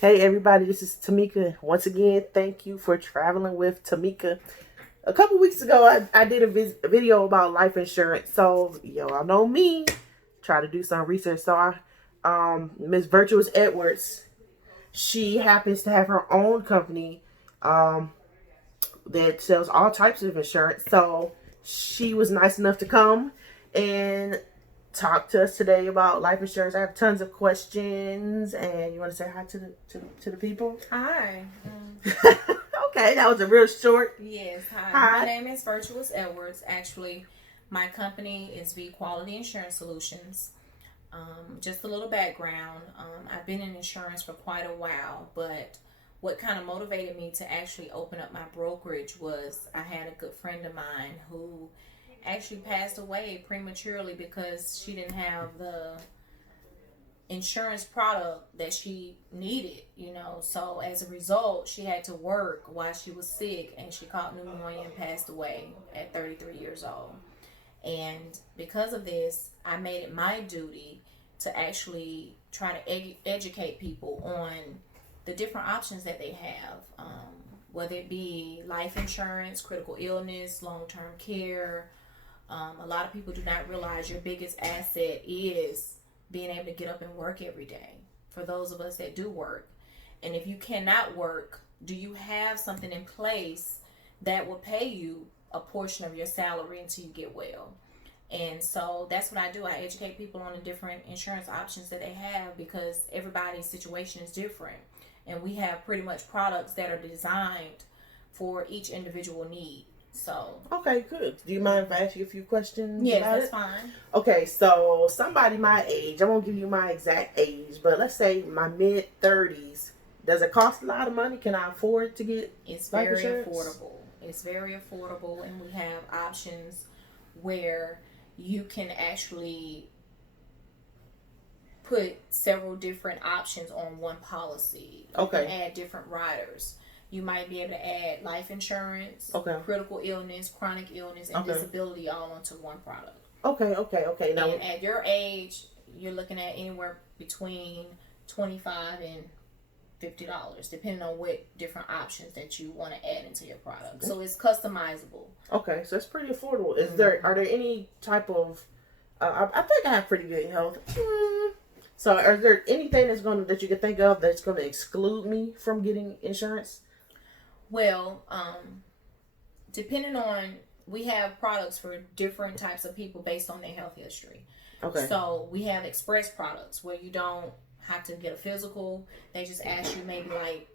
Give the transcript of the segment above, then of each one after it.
Hey everybody, this is Tamika. Once again, thank you for traveling with Tamika. A couple weeks ago, I did a video about life insurance. So, y'all know me, try to do some research. So, Miss Virtuous Edwards, she happens to have her own company um, that sells all types of insurance. So, she was nice enough to come and talk to us today about life insurance. I have tons of questions, and you want to say hi to the people? Hi. Okay, that was a real short Yes, hi. My hi. name is Virtuous Edwards. Actually, my company is V Quality Insurance Solutions. Just a little background. I've been in insurance for quite a while, but what kind of motivated me to actually open up my brokerage was I had a good friend of mine who actually passed away prematurely because she didn't have the insurance product that she needed. So as a result, she had to work while she was sick and she caught pneumonia and passed away at 33 years old. And because of this, I made it my duty to actually try to educate people on the different options that they have, whether it be life insurance, critical illness, long term care. A lot of people do not realize your biggest asset is being able to get up and work every day. For those of us that do work, and if you cannot work, do you have something in place that will pay you a portion of your salary until you get well? And so that's what I do. I educate people on the different insurance options that they have because everybody's situation is different. And we have pretty much products that are designed for each individual need. So, Okay, good. Do you mind if I ask you a few questions yes, about that's it? fine. Okay, so somebody my age, I won't give you my exact age, but let's say my mid 30s. Does it cost a lot of money? Can I afford to get It's life very insurance? affordable. It's very affordable, and we have options where you can actually put several different options on one policy. You can Okay, add different riders. You might be able to add life insurance, okay, critical illness, chronic illness, and okay, disability all onto one product. okay. Now, And at your age, you're looking at anywhere between 25 and $50, depending on what different options that you want to add into your product. So it's customizable. okay, so it's pretty affordable. Are Mm-hmm. there any type of I think I have pretty good health. So, is there anything that you can think of that's going to exclude me from getting insurance? Well, depending on we have products for different types of people based on their health history. Okay. So we have express products where you don't have to get a physical. They just ask you maybe like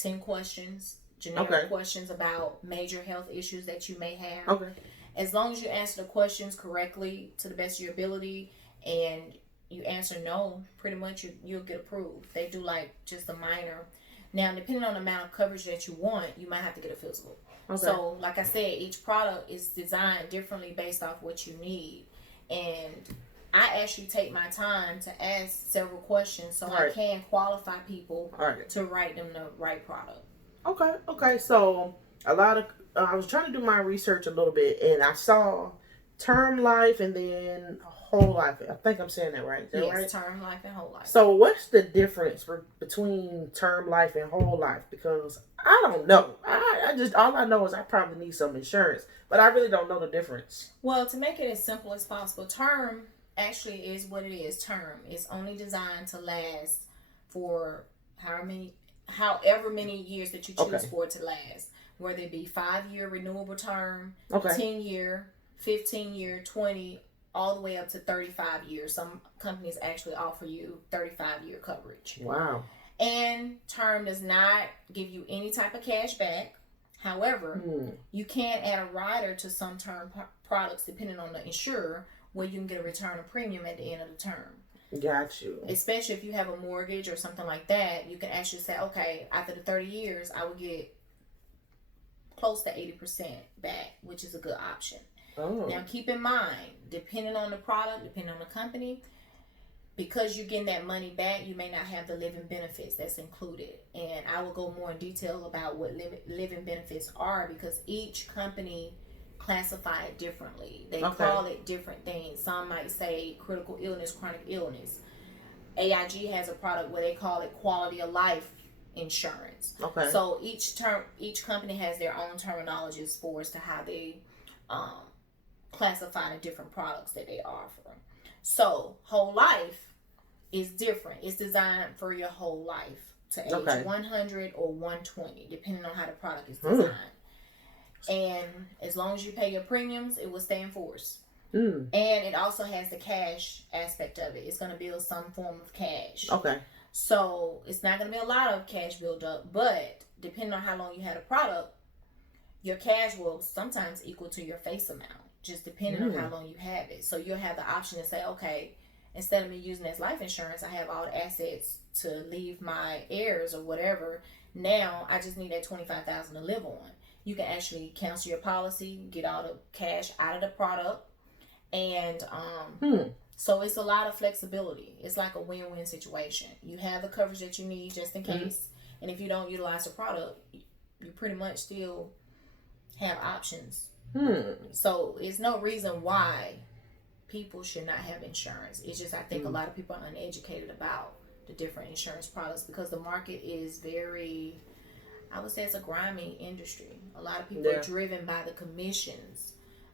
10 questions, generic Okay. questions about major health issues that you may have. Okay. As long as you answer the questions correctly to the best of your ability and you answer no, pretty much you'll get approved. They do like just a minor. Now, depending on the amount of coverage that you want, you might have to get a physical. Okay. So, like I said, each product is designed differently based off what you need. And I actually take my time to ask several questions so I Right. can qualify people All right. to write them the right product. Okay. Okay. So a lot of I was trying to do my research a little bit, and I saw term life and then whole life. I think I'm saying that right. Is that Yes, right? term life and whole life. So what's the difference between term life and whole life? Because I don't know. I just all I know is I probably need some insurance, but I really don't know the difference. Well, to make it as simple as possible, term actually is what it is. Term is only designed to last for however many years that you choose Okay. for it to last. Whether it be 5 year renewable term, Okay. 10 year, 15 year, 20, all the way up to 35 years. Some companies actually offer you 35 year coverage. Wow. And term does not give you any type of cash back. However, Hmm. you can add a rider to some term products depending on the insurer where you can get a return of premium at the end of the term. Got you. Especially if you have a mortgage or something like that, you can actually say, okay, after the 30 years, I will get close to 80% back, which is a good option. Oh. Now, keep in mind, depending on the product, depending on the company, because you're getting that money back, you may not have the living benefits that's included. And I will go more in detail about what living benefits are because each company classify it differently. They Okay. call it different things. Some might say critical illness, chronic illness. AIG has a product where they call it quality of life insurance. Okay. So each company has their own terminology as far as to how they classify the different products that they offer. So whole life is different. It's designed for your whole life to age 100 or 120, depending on how the product is designed. And as long as you pay your premiums, it will stay in force. And it also has the cash aspect of it. It's going to build some form of cash. Okay. So it's not going to be a lot of cash build up, but depending on how long you had a product, your cash will sometimes equal to your face amount, just depending on how long you have it. So you'll have the option to say, okay, instead of me using this life insurance, I have all the assets to leave my heirs or whatever. Now I just need that $25,000 to live on. You can actually cancel your policy, get all the cash out of the product, and so it's a lot of flexibility. It's like a win-win situation. You have the coverage that you need just in case, and if you don't utilize the product, you pretty much still have options. So it's no reason why people should not have insurance. It's just I think a lot of people are uneducated about the different insurance products because the market is very, I would say it's a grimy industry. A lot of people are driven by the commissions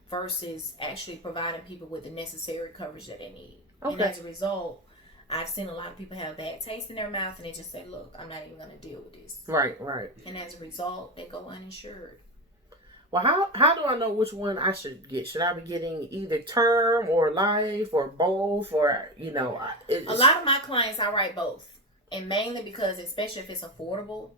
versus actually providing people with the necessary coverage that they need. And as a result, I've seen a lot of people have a bad taste in their mouth and they just say, look, I'm not even going to deal with this. Right. And as a result, they go uninsured. Well, how do I know which one I should get? Should I be getting either term or life or both, or a lot of my clients I write both, and mainly because especially if it's affordable,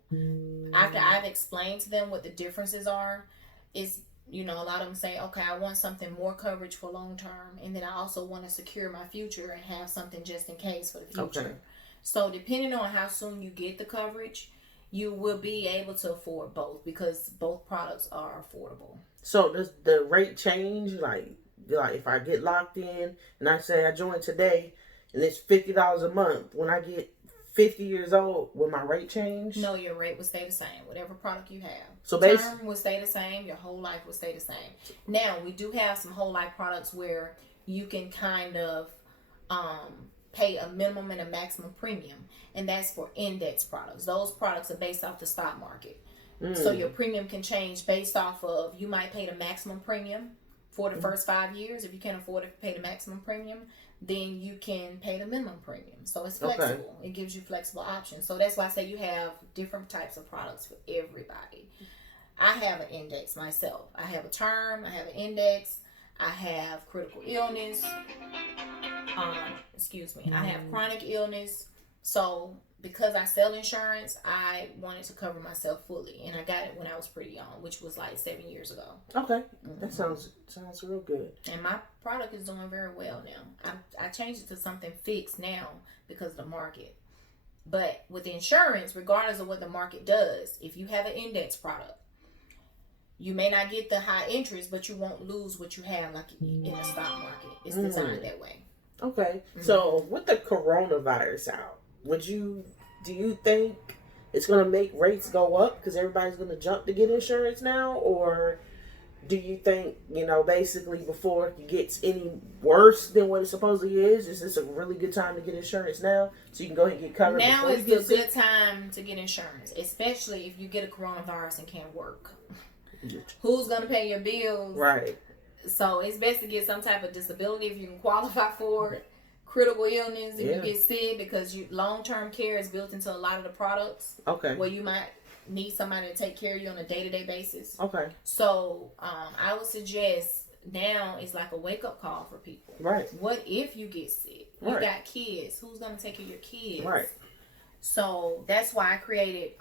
after I've explained to them what the differences are, is a lot of them say, okay, I want something more coverage for long term, and then I also want to secure my future and have something just in case for the future. Okay. So depending on how soon you get the coverage, you will be able to afford both because both products are affordable. So does the rate change? Like if I get locked in and I say I join today and it's $50 a month, when I get 50 years old, will my rate change? No, your rate will stay the same. Whatever product you have. So term will stay the same. Your whole life will stay the same. Now, we do have some whole life products where you can kind of pay a minimum and a maximum premium, and that's for index products. Those products are based off the stock market. So your premium can change based off of, you might pay the maximum premium for the first 5 years. If you can't afford to pay the maximum premium, then you can pay the minimum premium. So it's flexible. It gives you flexible options. So that's why I say you have different types of products for everybody. I have an index myself. I have a term, I have an index, I have critical illness, I have chronic illness. So because I sell insurance, I wanted to cover myself fully, and I got it when I was pretty young, which was like 7 years ago. Okay, that sounds real good. And my product is doing very well now. I changed it to something fixed now because of the market. But with insurance, regardless of what the market does, if you have an index product, you may not get the high interest, but you won't lose what you have like in the stock market. It's designed that way. Okay. So with the coronavirus out, do you think it's going to make rates go up because everybody's going to jump to get insurance now? Or do you think, basically before it gets any worse than what it supposedly is this a really good time to get insurance now so you can go ahead and get covered? Now is the good time to get insurance, especially if you get a coronavirus and can't work. Who's going to pay your bills? Right. So it's best to get some type of disability if you can qualify for it. Critical illness if you get sick, because long-term care is built into a lot of the products. Okay. Where you might need somebody to take care of you on a day-to-day basis. Okay. So I would suggest now it's like a wake-up call for people. Right. What if you get sick? You got kids. Who's going to take care of your kids? Right. So that's why I created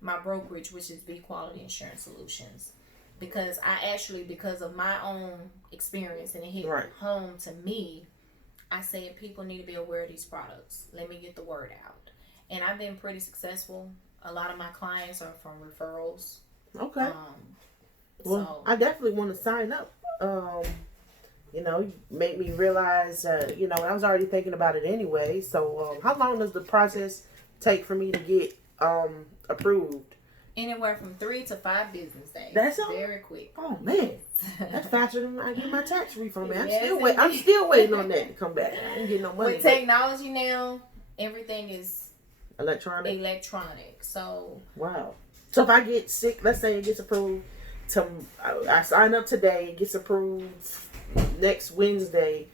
my brokerage, which is B Quality Insurance Solutions. Because because of my own experience and it hit home to me, I said people need to be aware of these products. Let me get the word out. And I've been pretty successful. A lot of my clients are from referrals. Okay. Well, I definitely want to sign up. You made me realize, I was already thinking about it anyway. So how long does the process take for me to get approved? Anywhere from 3 to 5 business days. That's very quick. Oh man, that's faster than I get my tax refund. Man, I'm still waiting on that to come back. I ain't getting no money. With technology now, everything is Electronic. So wow. So if I get sick, let's say it gets approved, I sign up today, it gets approved next Wednesday.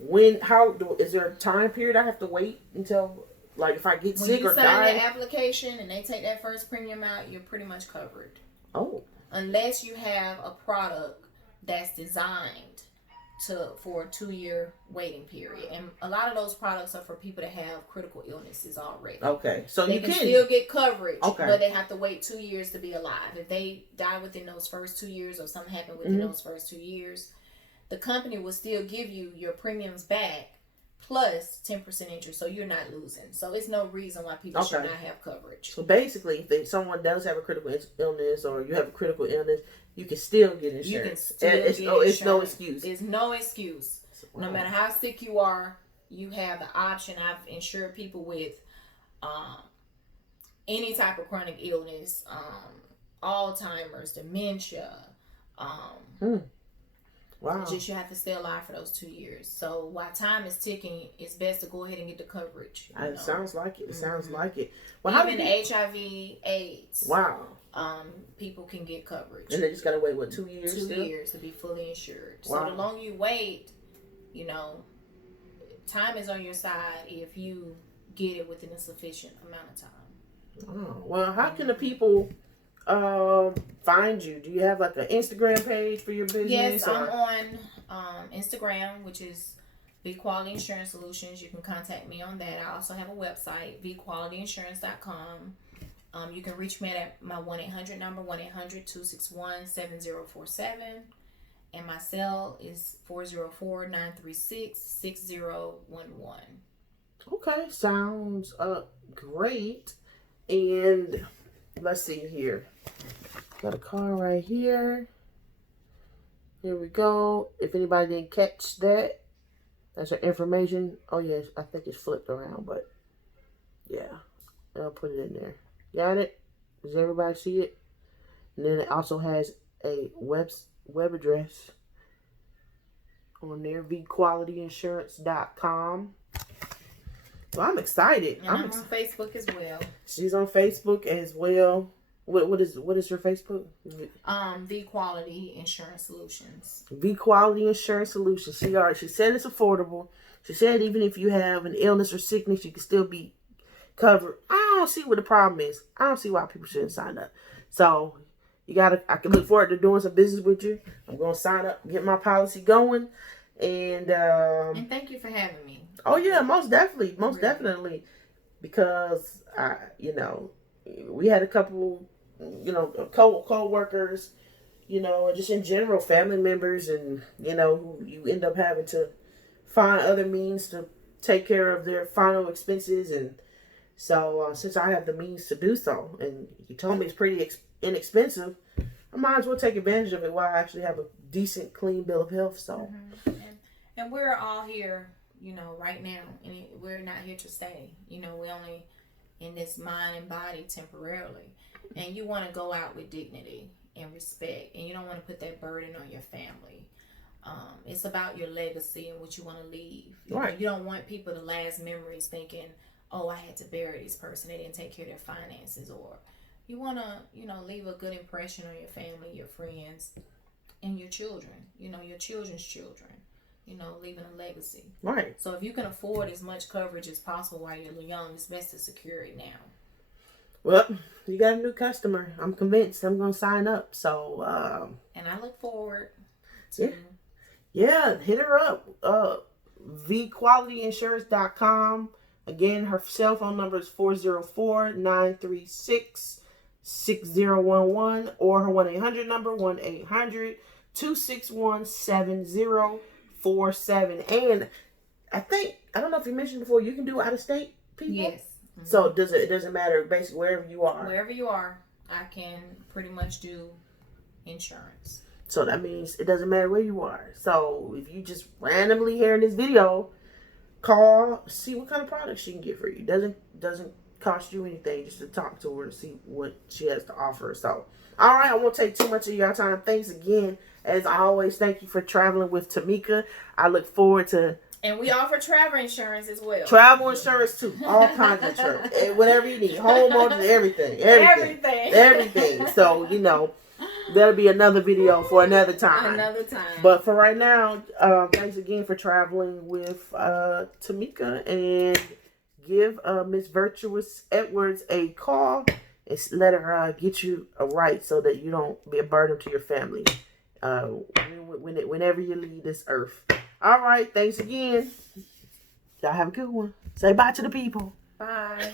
Is there a time period I have to wait until, like, if I get sick or die? When you sign the application and they take that first premium out, you're pretty much covered. Oh. Unless you have a product that's designed for a 2-year waiting period, and a lot of those products are for people that have critical illnesses already. Okay, so they can still get coverage, but they have to wait 2 years to be alive. If they die within those first 2 years, or something happened within those first 2 years, the company will still give you your premiums back plus 10% interest, so you're not losing. So it's no reason why people should not have coverage. So basically, if someone does have a critical illness, or you have a critical illness, you can still get insurance. You can still get insurance. It's no excuse. It's no excuse. Wow. No matter how sick you are, you have the option. I've insured people with any type of chronic illness, Alzheimer's, dementia. Wow. Just you have to stay alive for those 2 years. So while time is ticking, it's best to go ahead and get the coverage. It sounds like it. It sounds like it. Well, even HIV/AIDS. Wow. People can get coverage. And they just gotta wait 2 years? 2 years to be fully insured. Wow. So the longer you wait, time is on your side if you get it within a sufficient amount of time. Oh, well, how can the people find you? Do you have like an Instagram page for your business? Yes, I'm on Instagram, which is V Quality Insurance Solutions. You can contact me on that. I also have a website, vqualityinsurance.com. You can reach me at my 1-800 number, 1-800-261-7047. And my cell is 404-936-6011. Okay, sounds great. And let's see here. Got a car right here. Here we go. If anybody didn't catch that, that's our information. Oh, yes, I think it's flipped around, but yeah, I'll put it in there. Got it? Does everybody see it? And then it also has a web address on there, vqualityinsurance.com. Well, I'm excited. And I'm on Facebook as well. She's on Facebook as well. What is your Facebook? V Quality Insurance Solutions. V Quality Insurance Solutions. She said it's affordable. She said even if you have an illness or sickness, you can still be covered. I don't see what the problem is. I don't see why people shouldn't sign up. So I can look forward to doing some business with you. I'm gonna sign up, get my policy going, and thank you for having me. Oh yeah, most definitely, because we had a couple, co-workers, just in general, family members, and who you end up having to find other means to take care of their final expenses, and so since I have the means to do so, and you told me it's pretty inexpensive, I might as well take advantage of it while I actually have a decent, clean bill of health. So, and we're all here, right now, and we're not here to stay. We only in this mind and body temporarily, and you want to go out with dignity and respect, and you don't want to put that burden on your family. It's about your legacy and what you want to leave. Right. You don't want people to last memories thinking, oh, I had to bury this person, they didn't take care of their finances, or you want to, leave a good impression on your family, your friends, and your children, your children's children, leaving a legacy. Right. So if you can afford as much coverage as possible while you're young, it's best to secure it now. Well, you got a new customer. I'm convinced I'm going to sign up. So, and I look forward to... Yeah, hit her up. vqualityinsurance.com. Again, her cell phone number is 404-936-6011, or her 1-800 number, 1-800-261-7047. And I don't know if you mentioned before, you can do out of state people. Yes. Mm-hmm. So it doesn't matter, basically wherever you are. Wherever you are, I can pretty much do insurance. So that means it doesn't matter where you are. So if you just randomly hearing this video, call, see what kind of products she can get for you. Doesn't cost you anything just to talk to her to see what she has to offer. So, all right, I won't take too much of your time. Thanks again. As always, thank you for traveling with Tamika. I look forward to And we offer travel insurance as well. Travel insurance too. All kinds of insurance. Whatever you need. Homeowners, everything. So, that'll be another video for another time. But for right now, thanks again for traveling with Tamika. And give Miss Virtuous Edwards a call. And let her get you right so that you don't be a burden to your family whenever you leave this earth. All right. Thanks again. Y'all have a good one. Say bye to the people. Bye.